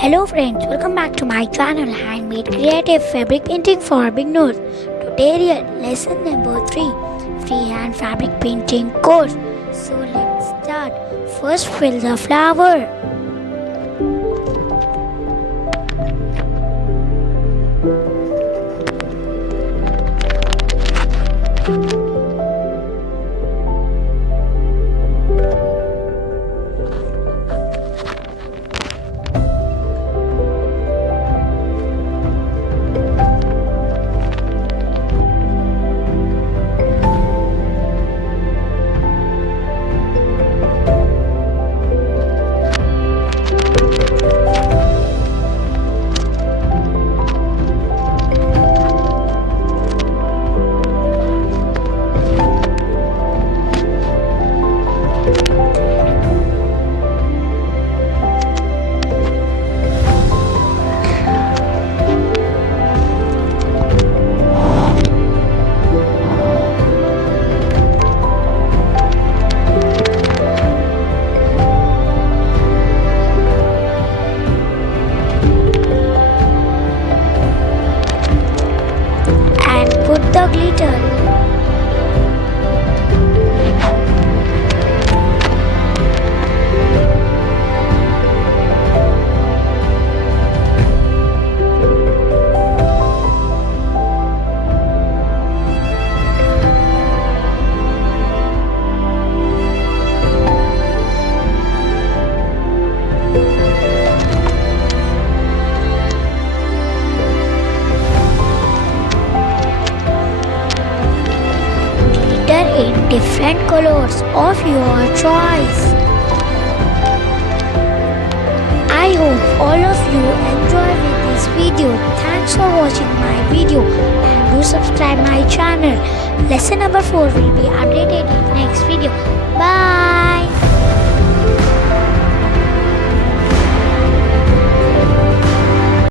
Hello friends, welcome back to my channel Handmade Creative Fabric Painting for Beginners. Tutorial lesson number 3, freehand fabric painting course. So let's start. First fill the flower. Put the glitter. In different colors of your choice. I hope all of you enjoy with this video. Thanks for watching my video and do subscribe my channel. Lesson number 4 will be updated in next video. Bye.